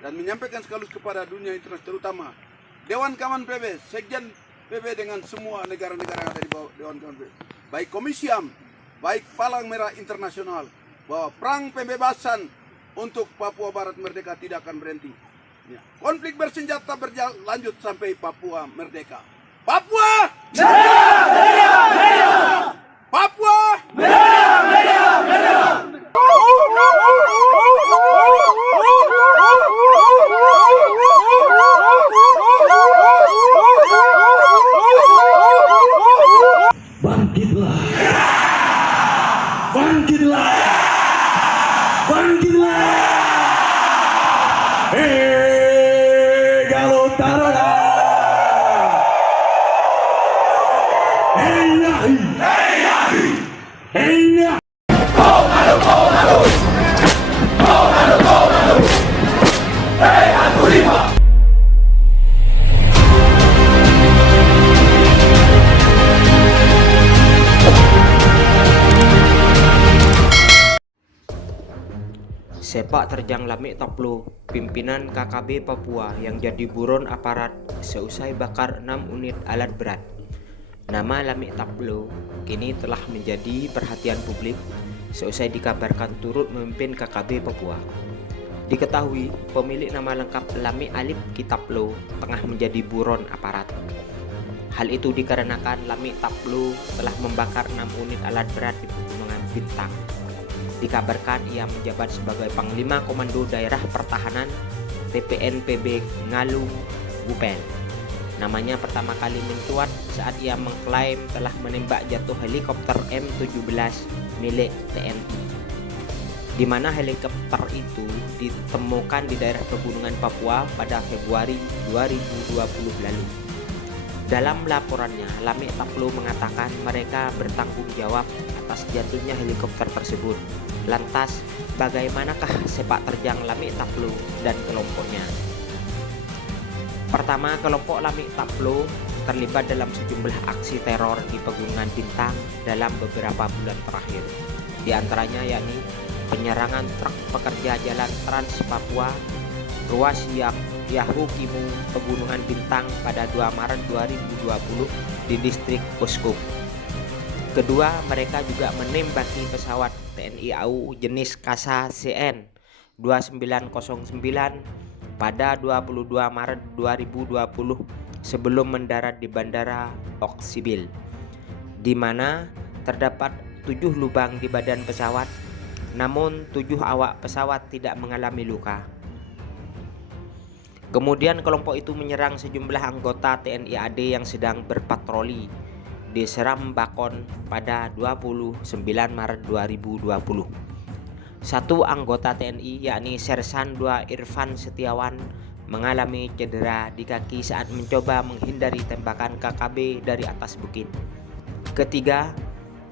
dan menyampaikan sekaligus kepada dunia internasional, terutama Dewan Keamanan PBB, Sekjen PBB dengan semua negara-negara yang ada di bawah Dewan Keamanan PBB, baik Komisi AM, baik Palang Merah Internasional, bahwa perang pembebasan untuk Papua Barat merdeka tidak akan berhenti. Ya. Konflik bersenjata berlanjut sampai Papua merdeka. Papua! Merdeka! Merdeka! Merdeka! Papua! Merdeka! Merdeka! Merdeka! Bangkitlah! Bangkitlah! Bangkitlah! Galutara! Hey Yahi! Hey Yahi! Hey Yahi! Sepak terjang Lamik Taplo, pimpinan KKB Papua yang jadi buron aparat seusai bakar 6 unit alat berat. Nama Lamik Taplo kini telah menjadi perhatian publik seusai dikabarkan turut memimpin KKB Papua. Diketahui pemilik nama lengkap Lamik Alip Kitaplo tengah menjadi buron aparat. Hal itu dikarenakan Lamik Taplo telah membakar 6 unit alat berat di Pegunungan Bintang. Dikabarkan ia menjabat sebagai Panglima Komando Daerah Pertahanan TPNPB Ngalung Gupel. Namanya pertama kali mencuat saat ia mengklaim telah menembak jatuh helikopter M17 milik TNI, di mana helikopter itu ditemukan di daerah Pegunungan Papua pada Februari 2020 lalu. Dalam laporannya, Lamik Taplo mengatakan mereka bertanggung jawab atas jatuhnya helikopter tersebut. Lantas, bagaimanakah sepak terjang Lamik Taplo dan kelompoknya? Pertama, kelompok Lamik Taplo terlibat dalam sejumlah aksi teror di Pegunungan Bintang dalam beberapa bulan terakhir. Di antaranya yakni penyerangan truk pekerja jalan Trans Papua ruas Yahukimu Pegunungan Bintang pada 2 Maret 2020 di distrik Uskuk. Kedua, mereka juga menembaki pesawat TNI AU jenis Kasa CN 2909 pada 22 Maret 2020 sebelum mendarat di Bandara Oksibil, di mana terdapat 7 lubang di badan pesawat, namun 7 awak pesawat tidak mengalami luka. Kemudian kelompok itu menyerang sejumlah anggota TNI AD yang sedang berpatroli di Seram Bakon pada 29 Maret 2020. Satu anggota TNI yakni Sersan 2 Irfan Setiawan mengalami cedera di kaki saat mencoba menghindari tembakan KKB dari atas bukit. Ketiga,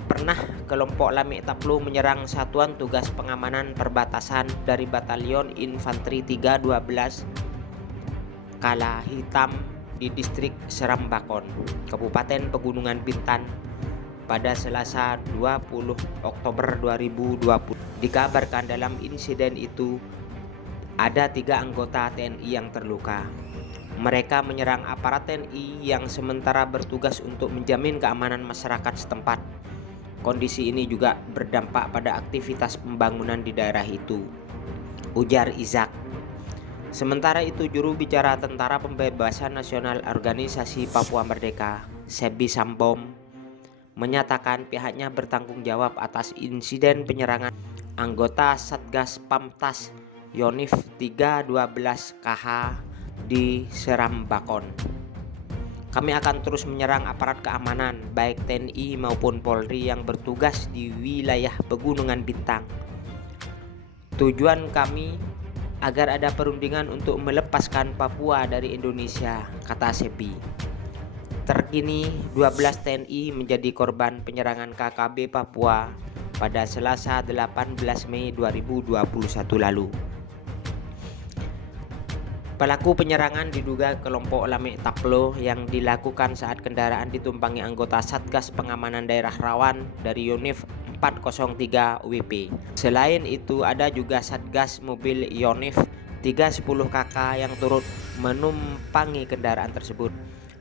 pernah kelompok Lamik Taplo menyerang satuan tugas pengamanan perbatasan dari Batalion Infanteri 312 Kala Hitam di distrik Seram Bakon, Kabupaten Pegunungan Bintang pada Selasa 20 Oktober 2020. Dikabarkan dalam insiden itu ada 3 anggota TNI yang terluka. Mereka menyerang aparat TNI yang sementara bertugas untuk menjamin keamanan masyarakat setempat. Kondisi ini juga berdampak pada aktivitas pembangunan di daerah itu, ujar Izak. Sementara itu, juru bicara Tentara Pembebasan Nasional Organisasi Papua Merdeka, Sebi Sambom, menyatakan pihaknya bertanggung jawab atas insiden penyerangan anggota Satgas Pamtas Yonif 312 KH di Seram Bakon. Kami akan terus menyerang aparat keamanan baik TNI maupun Polri yang bertugas di wilayah Pegunungan Bintang. Tujuan kami agar ada perundingan untuk melepaskan Papua dari Indonesia, kata Sebi. Terkini 12 TNI menjadi korban penyerangan KKB Papua pada Selasa 18 Mei 2021 lalu. Pelaku penyerangan diduga kelompok Lamik Taplo yang dilakukan saat kendaraan ditumpangi anggota Satgas Pengamanan Daerah Rawan dari Yonif 403 WP. Selain itu ada juga Satgas Mobil Yonif 310 KK yang turut menumpangi kendaraan tersebut.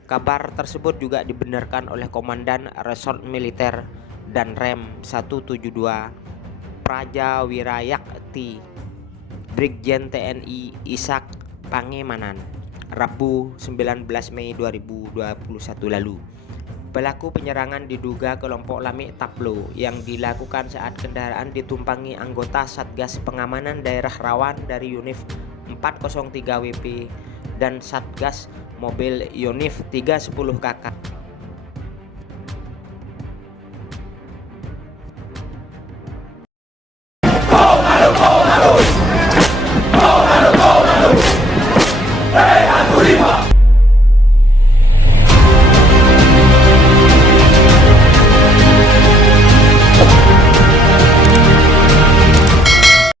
Kabar tersebut juga dibenarkan oleh Komandan Resort Militer dan Rem 172 Prajawirayakti Brigjen TNI Ishak Pangemanan Rabu 19 Mei 2021 lalu. Pelaku penyerangan diduga kelompok Lamik Taplo yang dilakukan saat kendaraan ditumpangi anggota Satgas Pengamanan Daerah Rawan dari Yunif 403 WP dan Satgas Mobil Yunif 310 KK.